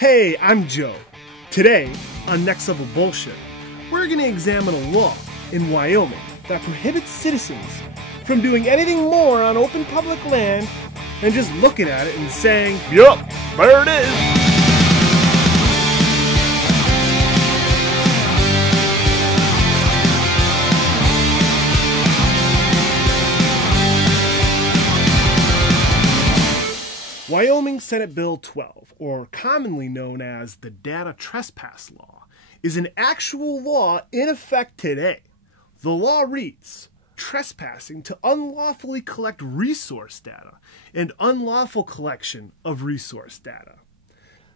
Hey, I'm Joe. Today, on Next Level Bullshit, we're going to examine a law in Wyoming that prohibits citizens from doing anything more on open public land than just looking at it and saying, "Yup, there it is." Wyoming Senate Bill 12, or commonly known as the Data Trespass Law, is an actual law in effect today. The law reads, trespassing to unlawfully collect resource data and unlawful collection of resource data.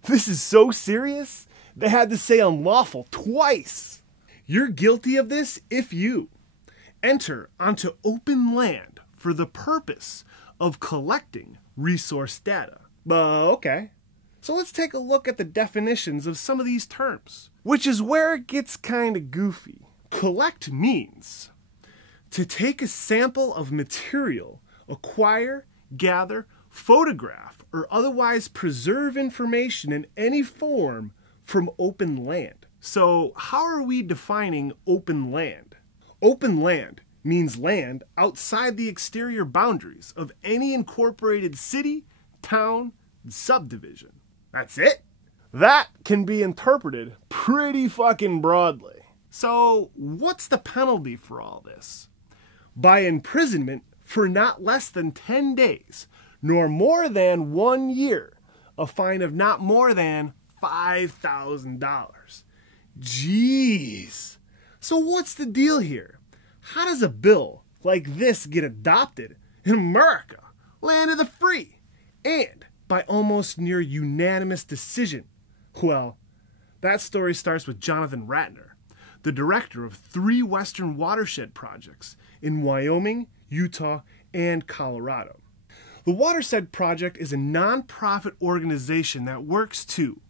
This is so serious, they had to say unlawful twice. You're guilty of this if you enter onto open land for the purpose of collecting resource data. Okay. So let's take a look at the definitions of some of these terms, which is where it gets kind of goofy. Collect means to take a sample of material, acquire, gather, photograph, or otherwise preserve information in any form from open land. So how are we defining open land? Open land means land outside the exterior boundaries of any incorporated city, town, and subdivision. That's it? That can be interpreted pretty fucking broadly. So what's the penalty for all this? By imprisonment for not less than 10 days, nor more than 1 year, a fine of not more than $5,000. Jeez. So what's the deal here? How does a bill like this get adopted in America, land of the free, and by almost near unanimous decision? Well, that story starts with Jonathan Ratner, the director of 3 Western watershed projects in Wyoming, Utah, and Colorado. The Watershed Project is a nonprofit organization that works to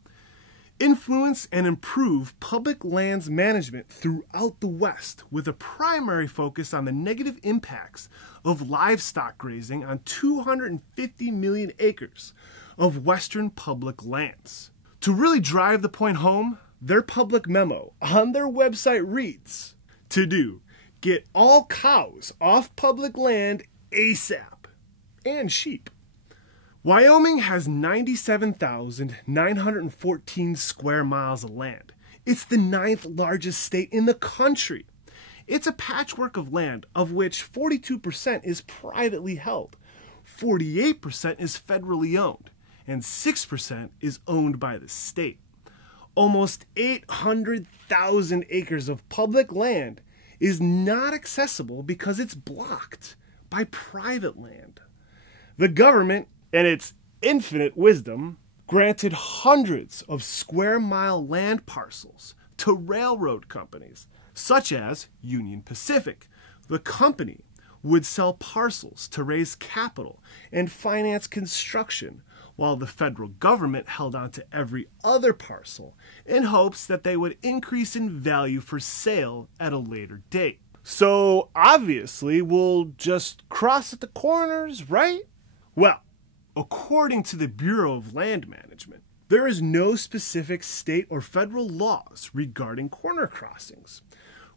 influence and improve public lands management throughout the West, with a primary focus on the negative impacts of livestock grazing on 250 million acres of Western public lands. To really drive the point home, their public memo on their website reads, to do, get all cows off public land ASAP, and sheep. Wyoming has 97,914 square miles of land. It's the 9th largest state in the country. It's a patchwork of land, of which 42% is privately held, 48% is federally owned, and 6% is owned by the state. Almost 800,000 acres of public land is not accessible because it's blocked by private land. The government, and its infinite wisdom, granted hundreds of square mile land parcels to railroad companies, such as Union Pacific. The company would sell parcels to raise capital and finance construction, while the federal government held on to every other parcel in hopes that they would increase in value for sale at a later date. So obviously we'll just cross at the corners, right? Well, according to the Bureau of Land Management, there is no specific state or federal laws regarding corner crossings.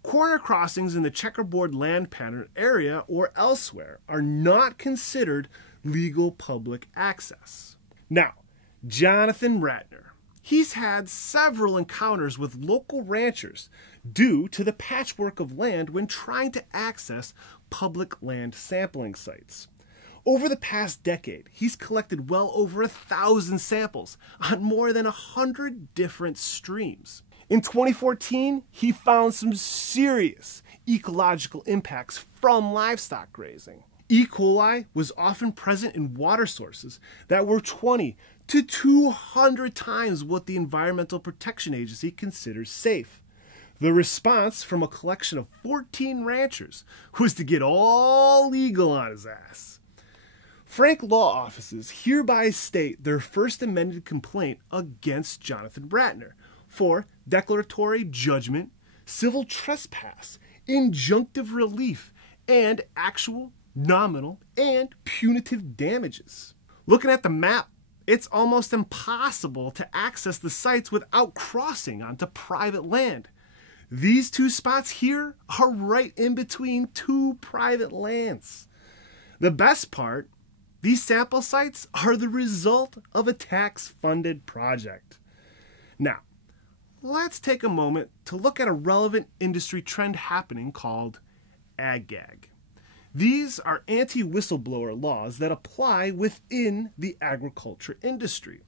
Corner crossings in the checkerboard land pattern area or elsewhere are not considered legal public access. Now, Jonathan Ratner, he's had several encounters with local ranchers due to the patchwork of land when trying to access public land sampling sites. Over the past decade, he's collected well over 1,000 samples on more than 100 different streams. In 2014, he found some serious ecological impacts from livestock grazing. E. coli was often present in water sources that were 20 to 200 times what the Environmental Protection Agency considers safe. The response from a collection of 14 ranchers was to get all legal on his ass. Frank law offices hereby state their first amended complaint against Jonathan Ratner for declaratory judgment, civil trespass, injunctive relief, and actual, nominal, and punitive damages. Looking at the map It's almost impossible to access the sites without crossing onto private land. These two spots here are right in between two private lands. The best part, these sample sites are the result of a tax-funded project. Now, let's take a moment to look at a relevant industry trend happening called ag-gag. These are anti-whistleblower laws that apply within the agriculture industry.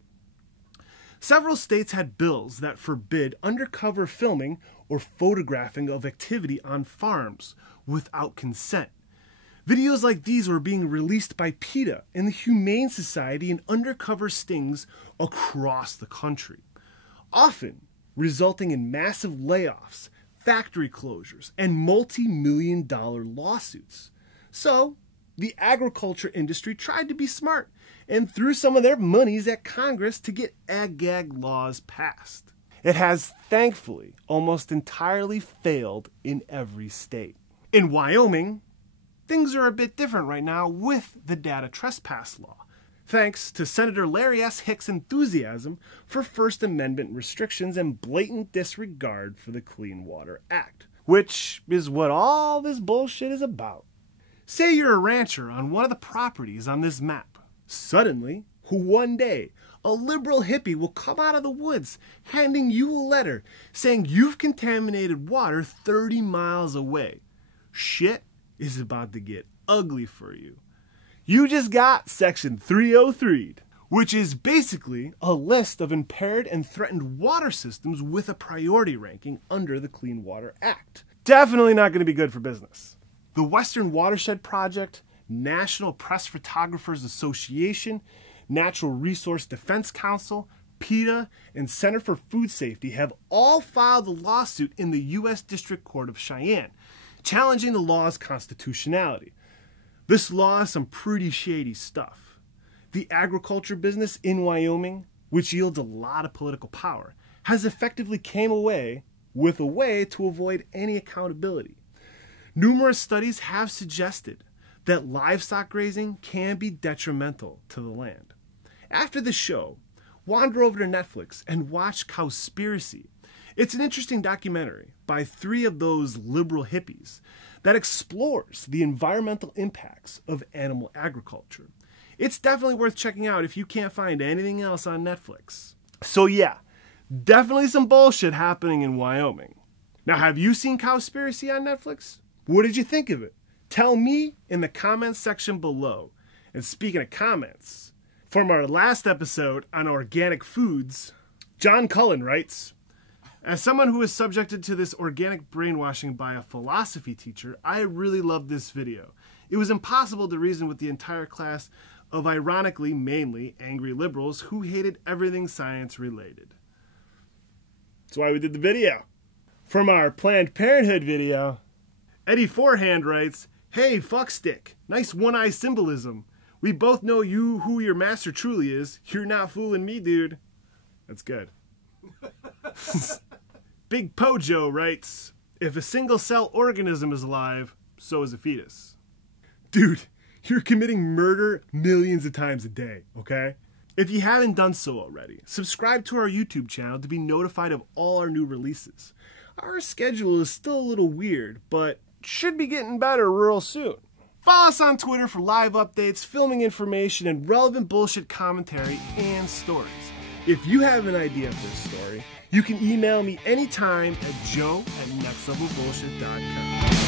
Several states had bills that forbid undercover filming or photographing of activity on farms without consent. Videos like these were being released by PETA and the Humane Society in undercover stings across the country, often resulting in massive layoffs, factory closures, and multi-million-dollar lawsuits. So, the agriculture industry tried to be smart and threw some of their monies at Congress to get ag-gag laws passed. It has thankfully almost entirely failed in every state. In Wyoming, things are a bit different right now with the data trespass law, thanks to Senator Larry S. Hicks' enthusiasm for First Amendment restrictions and blatant disregard for the Clean Water Act, which is what all this bullshit is about. Say you're a rancher on one of the properties on this map. Suddenly, one day, a liberal hippie will come out of the woods handing you a letter saying you've contaminated water 30 miles away. Shit is about to get ugly for you. You just got Section 303'd, which is basically a list of impaired and threatened water systems with a priority ranking under the Clean Water Act. Definitely not going to be good for business. The Western Watershed Project, National Press Photographers Association, Natural Resource Defense Council, PETA, and Center for Food Safety have all filed a lawsuit in the U.S. District Court of Cheyenne, challenging the law's constitutionality. This law is some pretty shady stuff. The agriculture business in Wyoming, which yields a lot of political power, has effectively came away with a way to avoid any accountability. Numerous studies have suggested that livestock grazing can be detrimental to the land. After the show, wander over to Netflix and watch Cowspiracy. It's an interesting documentary by three of those liberal hippies that explores the environmental impacts of animal agriculture. It's definitely worth checking out if you can't find anything else on Netflix. So yeah, definitely some bullshit happening in Wyoming. Now, have you seen Cowspiracy on Netflix? What did you think of it? Tell me in the comments section below. And speaking of comments, from our last episode on organic foods, John Cullen writes, "As someone who is subjected to this organic brainwashing by a philosophy teacher, I really loved this video. It was impossible to reason with the entire class of ironically mainly angry liberals who hated everything science related." That's why we did the video. From our Planned Parenthood video, Eddie Forehand writes, "Hey, fuckstick, nice one-eye symbolism. We both know who your master truly is. You're not fooling me, dude." That's good. Big Pojo writes, "If a single-cell organism is alive, so is a fetus." Dude, you're committing murder millions of times a day, okay? If you haven't done so already, subscribe to our YouTube channel to be notified of all our new releases. Our schedule is still a little weird, but should be getting better real soon. Follow us on Twitter for live updates, filming information, and relevant bullshit commentary and stories. If you have an idea for this story, you can email me anytime at joe@nextlevelbullshit.com.